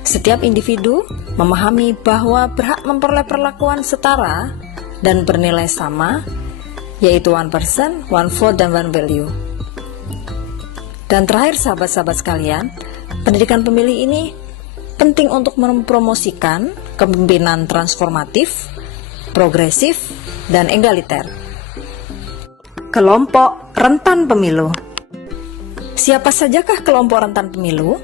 Setiap individu memahami bahwa berhak memperoleh perlakuan setara dan bernilai sama, yaitu one person, one vote, dan one value. Dan terakhir, sahabat-sahabat sekalian, pendidikan pemilih ini penting untuk mempromosikan kepemimpinan transformatif, progresif, dan egaliter. Kelompok rentan pemilu. Siapa sajakah kelompok rentan pemilu?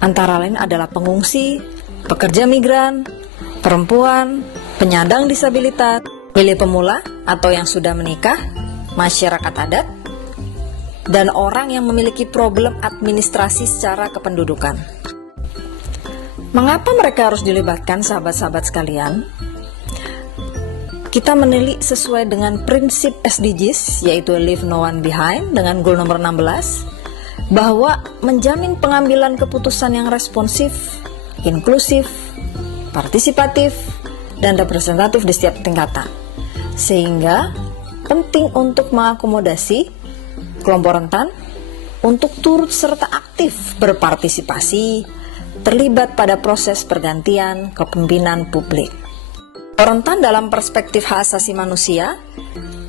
Antara lain adalah pengungsi, pekerja migran, perempuan, penyandang disabilitas, pemilih pemula atau yang sudah menikah, masyarakat adat, dan orang yang memiliki problem administrasi secara kependudukan. Mengapa mereka harus dilibatkan, sahabat-sahabat sekalian? Kita menilik sesuai dengan prinsip SDGs, yaitu Leave No One Behind, dengan goal nomor 16, bahwa menjamin pengambilan keputusan yang responsif, inklusif, partisipatif, dan representatif di setiap tingkatan. Sehingga penting untuk mengakomodasi kelompok rentan untuk turut serta aktif berpartisipasi, terlibat pada proses pergantian kepemimpinan publik. Rentan dalam perspektif hak asasi manusia,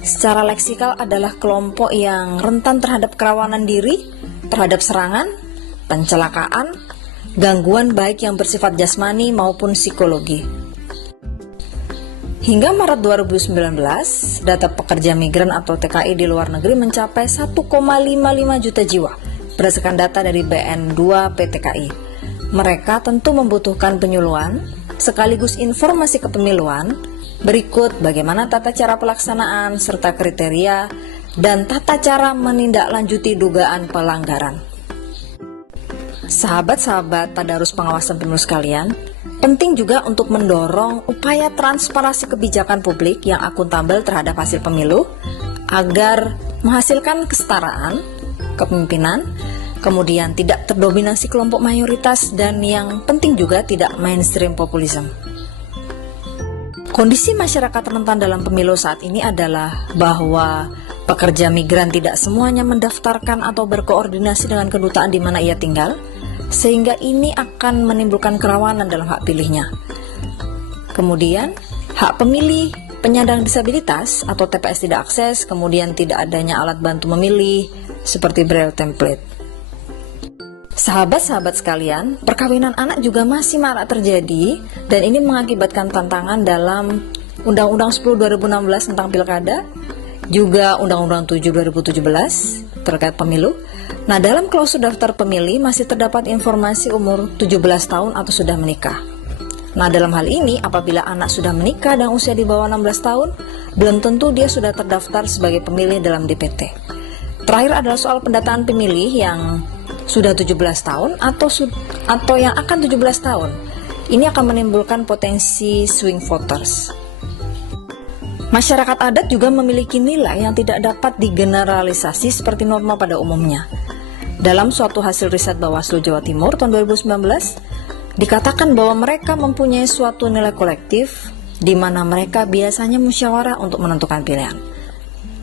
secara leksikal adalah kelompok yang rentan terhadap kerawanan diri, terhadap serangan, pencelakaan, gangguan baik yang bersifat jasmani maupun psikologi. Hingga Maret 2019, data pekerja migran atau TKI di luar negeri mencapai 1,55 juta jiwa berdasarkan data dari BN2 PTKI. Mereka tentu membutuhkan penyuluhan sekaligus informasi kepemiluan. Berikut bagaimana tata cara pelaksanaan serta kriteria dan tata cara menindaklanjuti dugaan pelanggaran. Sahabat-sahabat tadarus pengawasan pemilu sekalian, penting juga untuk mendorong upaya transparansi kebijakan publik yang akuntabel terhadap hasil pemilu agar menghasilkan kesetaraan kepemimpinan, kemudian tidak terdominasi kelompok mayoritas, dan yang penting juga tidak mainstream populisme. Kondisi masyarakat rentan dalam pemilu saat ini adalah bahwa pekerja migran tidak semuanya mendaftarkan atau berkoordinasi dengan kedutaan di mana ia tinggal, sehingga ini akan menimbulkan kerawanan dalam hak pilihnya. Kemudian, hak pemilih penyandang disabilitas atau TPS tidak akses, kemudian tidak adanya alat bantu memilih seperti Braille template. Sahabat-sahabat sekalian, perkawinan anak juga masih marak terjadi, dan ini mengakibatkan tantangan dalam Undang-Undang 10 2016 tentang Pilkada, juga Undang-Undang 7 2017 terkait pemilu. Nah, dalam klausul daftar pemilih masih terdapat informasi umur 17 tahun atau sudah menikah. Nah, dalam hal ini apabila anak sudah menikah dan usia di bawah 16 tahun, belum tentu dia sudah terdaftar sebagai pemilih dalam DPT. Terakhir adalah soal pendataan pemilih yang sudah 17 tahun atau yang akan 17 tahun. Ini akan menimbulkan potensi swing voters. Masyarakat adat juga memiliki nilai yang tidak dapat digeneralisasi seperti norma pada umumnya. Dalam suatu hasil riset Bawaslu Jawa Timur tahun 2019, dikatakan bahwa mereka mempunyai suatu nilai kolektif di mana mereka biasanya musyawarah untuk menentukan pilihan.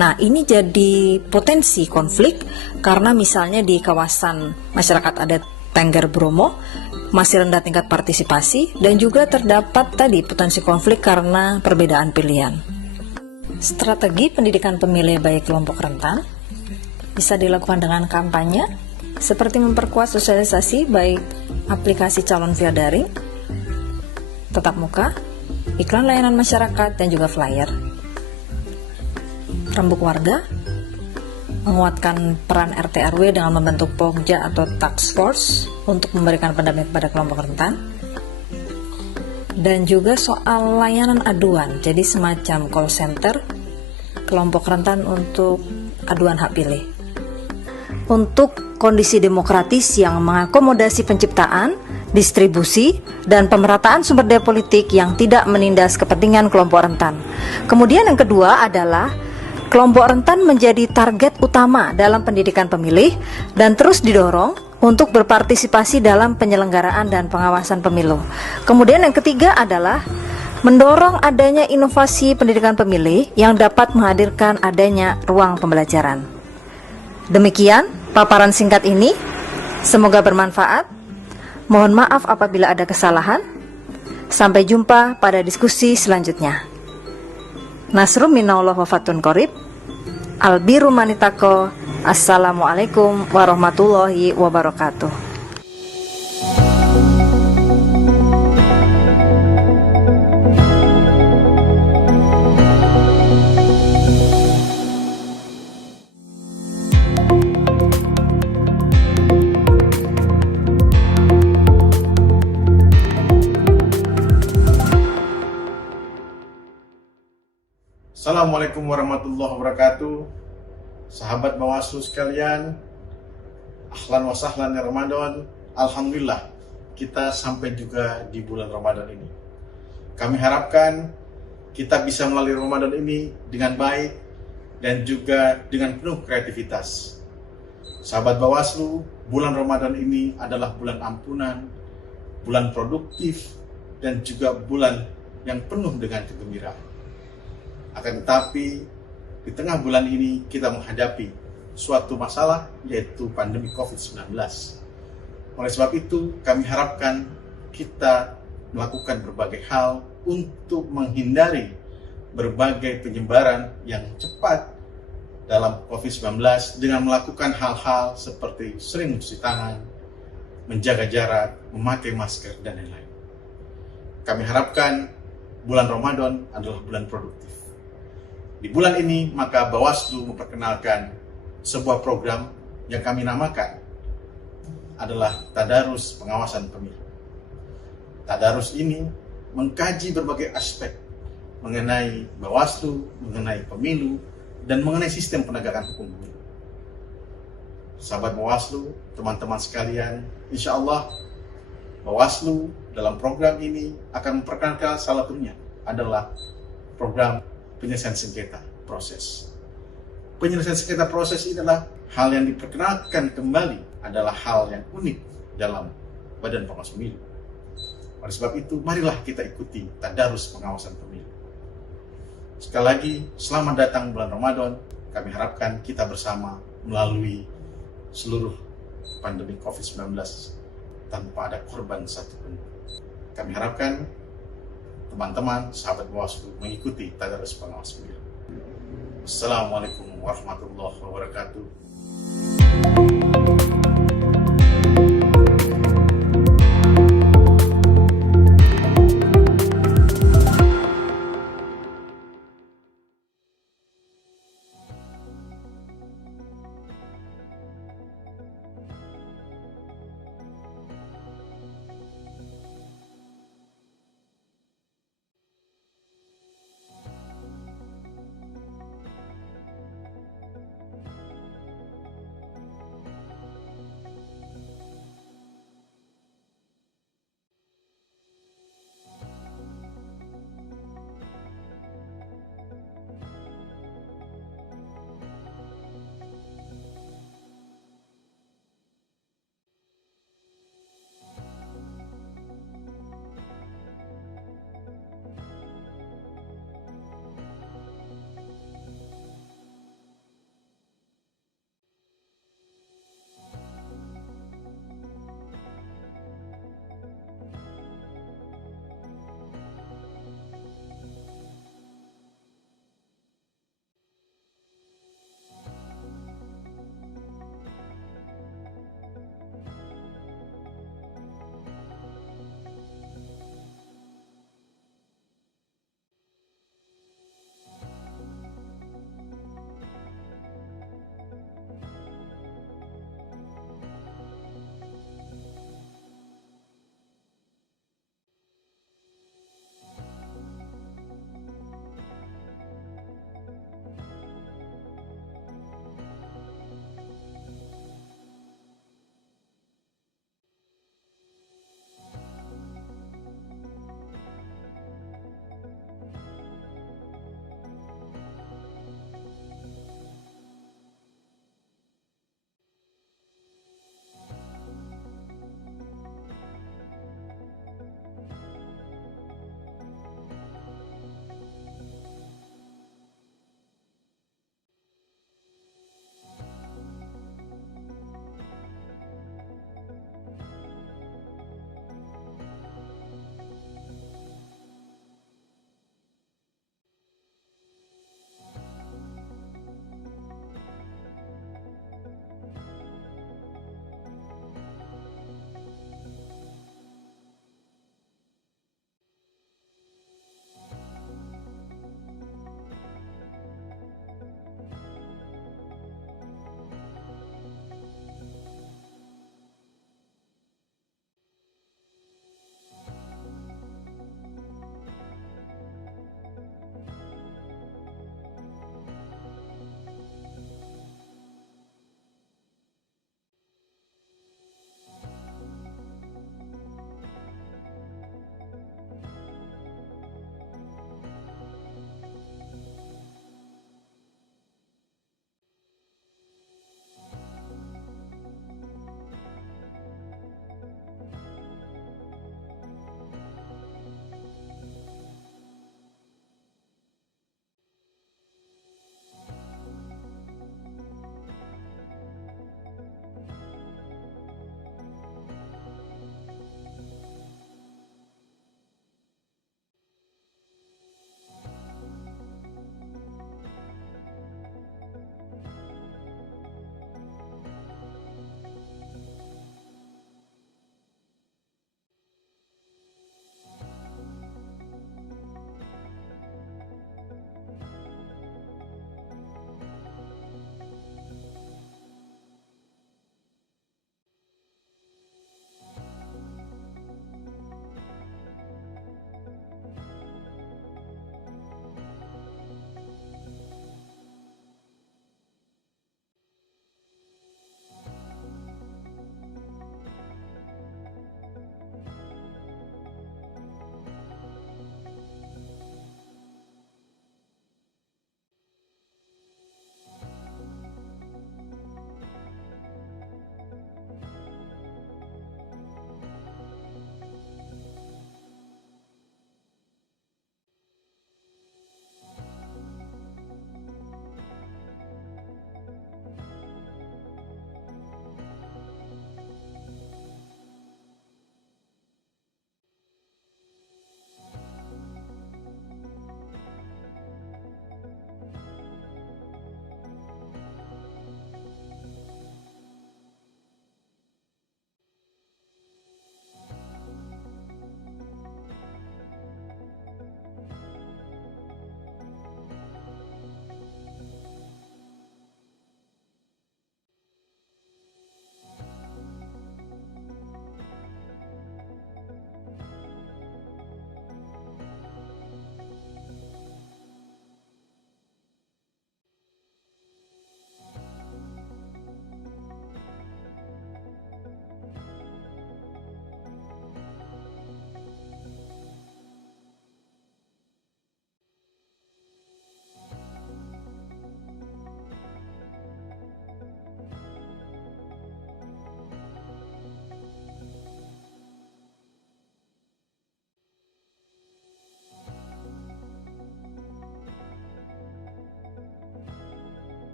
Nah, ini jadi potensi konflik karena misalnya di kawasan masyarakat adat Tengger Bromo masih rendah tingkat partisipasi, dan juga terdapat tadi potensi konflik karena perbedaan pilihan. Strategi pendidikan pemilih bagi kelompok rentan bisa dilakukan dengan kampanye seperti memperkuat sosialisasi baik aplikasi calon via daring, tatap muka, iklan layanan masyarakat, dan juga flyer. Rembuk warga, menguatkan peran RT RW dengan membentuk Pokja atau Task Force untuk memberikan pendampingan kepada kelompok rentan. Dan juga soal layanan aduan, jadi semacam call center kelompok rentan untuk aduan hak pilih. Untuk kondisi demokratis yang mengakomodasi penciptaan, distribusi, dan pemerataan sumber daya politik yang tidak menindas kepentingan kelompok rentan. Kemudian yang kedua adalah kelompok rentan menjadi target utama dalam pendidikan pemilih dan terus didorong untuk berpartisipasi dalam penyelenggaraan dan pengawasan pemilu. Kemudian yang ketiga adalah mendorong adanya inovasi pendidikan pemilih yang dapat menghadirkan adanya ruang pembelajaran. Demikian paparan singkat ini, semoga bermanfaat. Mohon maaf apabila ada kesalahan. Sampai jumpa pada diskusi selanjutnya. Nasrum minallah wa fatun qorib. Albiru manitako. Assalamualaikum warahmatullahi wabarakatuh. Assalamualaikum warahmatullahi wabarakatuh. Sahabat Bawaslu sekalian, ahlan wa sahlan ya Ramadan. Alhamdulillah kita sampai juga di bulan Ramadan ini. Kami harapkan kita bisa melalui Ramadan ini dengan baik dan juga dengan penuh kreativitas. Sahabat Bawaslu, bulan Ramadan ini adalah bulan ampunan, bulan produktif, dan juga bulan yang penuh dengan kegembiraan. Akan tetapi, di tengah bulan ini kita menghadapi suatu masalah, yaitu pandemi COVID-19. Oleh sebab itu, kami harapkan kita melakukan berbagai hal untuk menghindari berbagai penyebaran yang cepat dalam COVID-19 dengan melakukan hal-hal seperti sering mencuci tangan, menjaga jarak, memakai masker, dan lain-lain. Kami harapkan bulan Ramadan adalah bulan produktif. Di bulan ini, maka Bawaslu memperkenalkan sebuah program yang kami namakan adalah Tadarus Pengawasan Pemilu. Tadarus ini mengkaji berbagai aspek mengenai Bawaslu, mengenai pemilu, dan mengenai sistem penegakan hukum pemilu. Sahabat Bawaslu, teman-teman sekalian, insya Allah Bawaslu dalam program ini akan memperkenalkan salah satunya adalah program penyelesaian sengketa proses. Penyelesaian sengketa proses ini adalah hal yang diperkenalkan kembali, adalah hal yang unik dalam Badan Pengawas Pemilu. Oleh sebab itu, marilah kita ikuti Tadarus Pengawasan Pemilu. Sekali lagi, selamat datang bulan Ramadan. Kami harapkan kita bersama melalui seluruh pandemi COVID-19 tanpa ada korban satupun. Kami harapkan teman-teman, sahabat Bawaslu mengikuti Tadarus Pengawas Pemilu. Assalamualaikum warahmatullahi wabarakatuh.